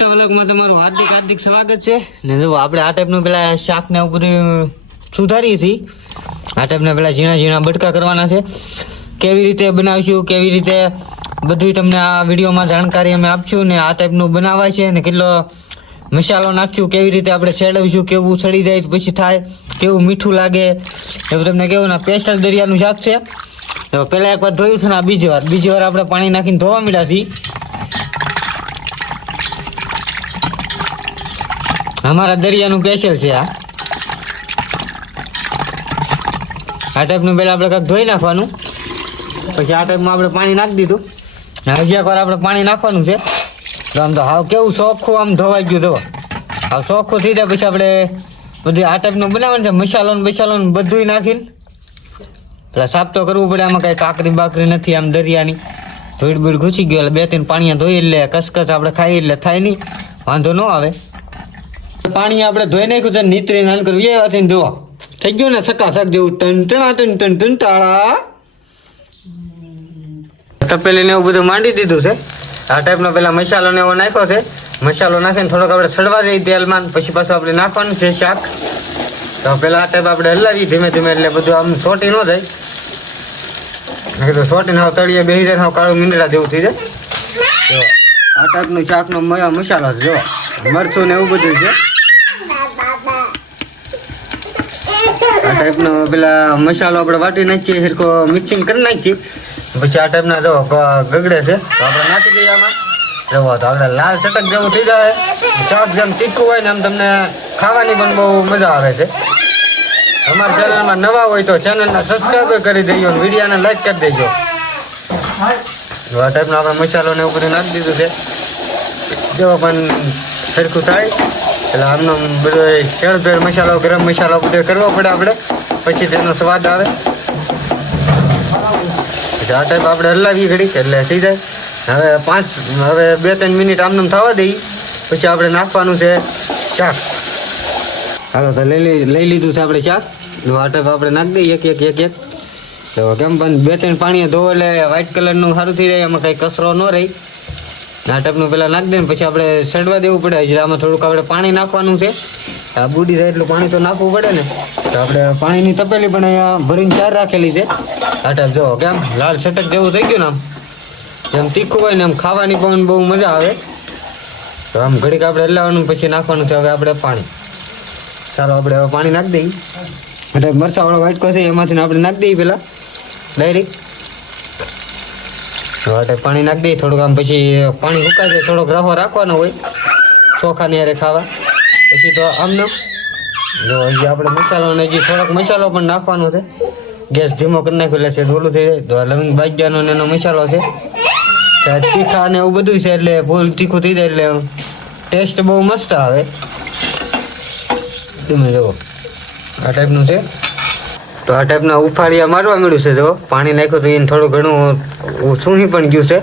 Insta વ્લોગમાં તમારું હાર્દિક સ્વાગત છે ને જો આપણે આ ટાઈપનું પેલા શાક ને એવું બધું સુધારીએ છીએ આ ટાઈપના પેલા ઝીણા બટકા કરવાના છે કેવી રીતે બનાવીશું કેવી રીતે બધું તમને આ વિડીયોમાં જાણકારી અમે આપશું ને આ ટાઈપનું બનાવાય છે ને કેટલો મસાલો નાખશું કેવી રીતે આપણે સેડવીશું કેવું સડી જાય પછી થાય કેવું મીઠું લાગે એવું તમને કેવું ને સ્પેશિયલ દરિયાનું શાક છે પહેલા એકવાર ધોયું છે ને બીજી વાર આપણે પાણી નાખીને ધોવા માંડ્યા છીએ અમારા દરિયાનું સ્પેશિયલ છે આ ટાઈપનું પહેલા આપણે કાંઈક ધોઈ નાખવાનું પછી આ ટાઈપમાં આપણે પાણી નાખી દીધું હજી એકવાર આપણે પાણી નાખવાનું છે તો આમ તો હાવ કેવું ચોખ્ખું આમ ધોવાઈ ગયું તો હાવ ચોખ્ખું થઈ જાય પછી આપણે બધું આ ટાઈપનું બનાવવાનું છે મસાલો ને બધું નાખીને એટલે સાફ તો કરવું પડે આમાં કાંઈ કાકરી બાકરી નથી આમ દરિયાની ધોઈડ ઘૂસી ગયો એટલે 2-3 પાણીયા ધોઈ એટલે કસકસ આપણે ખાઈ એટલે થાય નહીં વાંધો ન આવે પાણી આપણે ધોઈ નાખ્યું છે નીતરી નાન કરવું એ વાત ધોવા થઈ ગયું ને સકાસક જેવું ટન ટાળા તપેલી ને એવું બધું માંડી દીધું છે આ ટાઈપનો પેલા મસાલો ને એવો નાખ્યો છે મસાલો નાખીને થોડોક આપણે સડવા દઈએ તેલમાં પછી પાછું આપણે નાખવાનું છે શાક તો પેલા આ ટાઈપ આપણે હલાવી ધીમે એટલે બધું આમ સોટી ન જાય નહીં તો સોટીને હાવ તળીએ બેસી જાય હાવ કાળું મીંડળા જેવું થઈ જાય જો આ ટાઈપનું શાકનો મસાલો છે જો મરચું ને એવું બધું છે આ ટાઈપનો પેલા મસાલો આપણે વાટી નાખીએ સરખો મિક્સિંગ કરી નાખીએ પછી આ ટાઈપના જો ગગડે છે તો આપણે નાખી દઈએ આમાં જવો તો આપણે લાલ ચટક જેવું થઈ જાય શાક જેમ તીખું હોય ને એમ તમને ખાવાની પણ બહુ મજા આવે છે અમારા ચેનલમાં નવા હોય તો ચેનલને સબસ્ક્રાઈબ કરી દેજો વિડીયોને લાઈક કરી દેજો આ ટાઈપનો આપણે મસાલો ને એવું બધું નાખી દીધું છે જો પણ સરખું થાય એટલે આમનો બધો શેળભેળ મસાલો ગરમ મસાલો બધો કરવો પડે આપણે પછી તેનો સ્વાદ આવે આ ટાઈપ આપણે હલાવી ઘડીક એટલે થઈ જાય હવે 2-3 મિનિટ આમને થવા દઈએ પછી આપણે નાખવાનું છે શાક હાલો તો લઈ લીધું છે આપણે શાક આ ટાઈપ આપણે નાખી દઈએ એક તો કેમ પણ 2-3 પાણી ધોવો એટલે વ્હાઈટ કલરનું સારું થઈ જાય એમાં કંઈ કચરો ન રહી આ ટાઈપનું પેલા નાખી દઈએ પછી આપણે સડવા દેવું પડે હજી આમાં થોડુંક આપણે પાણી નાખવાનું છે આ બુડી જાય એટલું પાણી તો નાખવું પડે ને તો આપણે પાણીની તપેલી પણ અહીંયા ભરીને 4 રાખેલી છે આ ટાઈપ જો કેમ લાલ છટક જેવું થઈ ગયું ને આમ જેમ તીખું હોય ને આમ ખાવાની પણ બહુ મજા આવે તો આમ ઘડીક આપણે હલાવવાનું પછી નાખવાનું છે હવે આપણે પાણી ચાલો આપણે હવે પાણી નાખી દઈએ એટલે મરચાવાળો વાટકો છે એમાંથી આપણે નાખી દઈએ પેલા ડાયરેક્ટ હવે પાણી નાખી દઈએ થોડુંક આમ પછી પાણી સુકાય જાય થોડોક રફો રાખવાનો હોય ચોખાની હારે ખાવા પછી તો આમને જો હજી આપણે મસાલો ને હજી થોડોક મસાલો પણ નાખવાનો છે ગેસ ધીમો કરી નાખ્યો એટલે છે ઓલું થઈ જાય તો લવિંગ બાજરાનો એનો મસાલો છે તીખા ને એવું બધું છે એટલે ફૂલ તીખું થઈ જાય એટલે ટેસ્ટ બહુ મસ્ત આવે તમે જુઓ આ ટાઈપનું છે તો આ ટાઈપના ઉફાળિયા મારવા મળ્યું છે જો પાણી નાખ્યું તો એને થોડું ઘણું સૂંહી પણ ગયું છે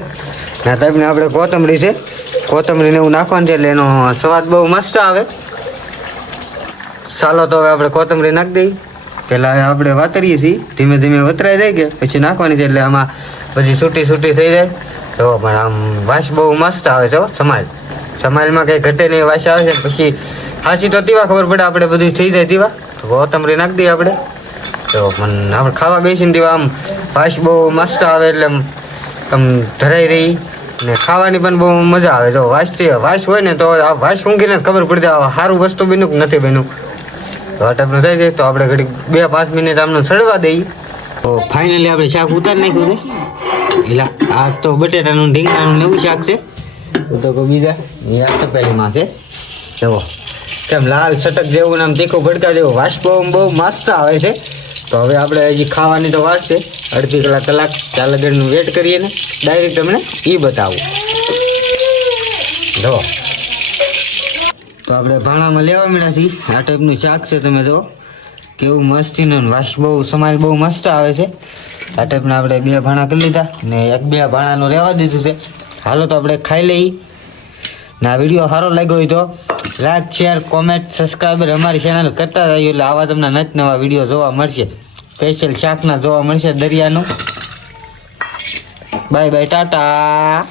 આ ટાઈપની આપણે કોથમરીને એવું નાખવાનું છે એટલે એનો સ્વાદ બહુ મસ્ત આવે ચાલો તો હવે આપણે કોથમરી નાખી દઈએ પહેલાં આપણે વાતરીએ છીએ ધીમે વતરાઈ જાય કે પછી નાખવાની છે એટલે આમાં પછી છૂટી થઈ જાય તો પણ આમ વાસ બહુ મસ્ત આવે છે સમાલમાં કંઈ ઘટે નહીં વાસ આવે છે પછી હાસી તો તેવા ખબર પડે આપણે બધું થઈ જાય તેવા તો કોથમરી નાખી દઈએ આપણે તો પણ આપણે ખાવા બેસીને તેવા આમ વાસ બહુ મસ્ત આવે એટલે આમ ધરાઈ રહી ને ખાવાની પણ બહુ મજા આવે જો વાસ હોય ને તો આ વાસ ઊંઘીને જ ખબર પડી જાય સારું વસ્તુ બન્યું કે નથી બન્યું તો આ ટાઈપનું થઈ જાય તો આપણે ઘડી 2-5 મિનિટ આમને સડવા દઈએ તો ફાઇનલી આપણે શાક ઉતારી નાખ્યું છે એટલે આ તો બટેટાનું ઢીંગણાનું એવું શાક છે તો બીજા એ આ તપેલીમાં છે જુઓ કેમ લાલ છટક જેવું આમ તીખું ગડકા જેવું વાસ બહુ મસ્ત આવે છે તો હવે આપણે હજી ખાવાની તો વાત છે અડધી કલાક ચાર લગનનું વેટ કરીએ ને ડાયરેક્ટ તમને એ બતાવું જો તો આપણે ભાણામાં લેવા મળ્યા છીએ આ ટાઈપનું શાક છે તમે જો કેવું મસ્તીનું વાસ સમાલ બહુ મસ્ત આવે છે આ ટાઈપના આપણે 2 ભાણા કરી લીધા ને 1-2 ભાણાનું રહેવા દીધું છે હાલો તો આપણે ખાઈ લઈએ ને આ વિડીયો સારો લાગ્યો હોય તો લાઈક શેર કોમેન્ટ સબસ્ક્રાઈબર અમારી ચેનલ કરતા રહીએ એટલે આવા તમને નવા વિડીયો જોવા મળશે સ્પેશિયલ શાકના જોવા મળશે દરિયાનું બાય ટાટા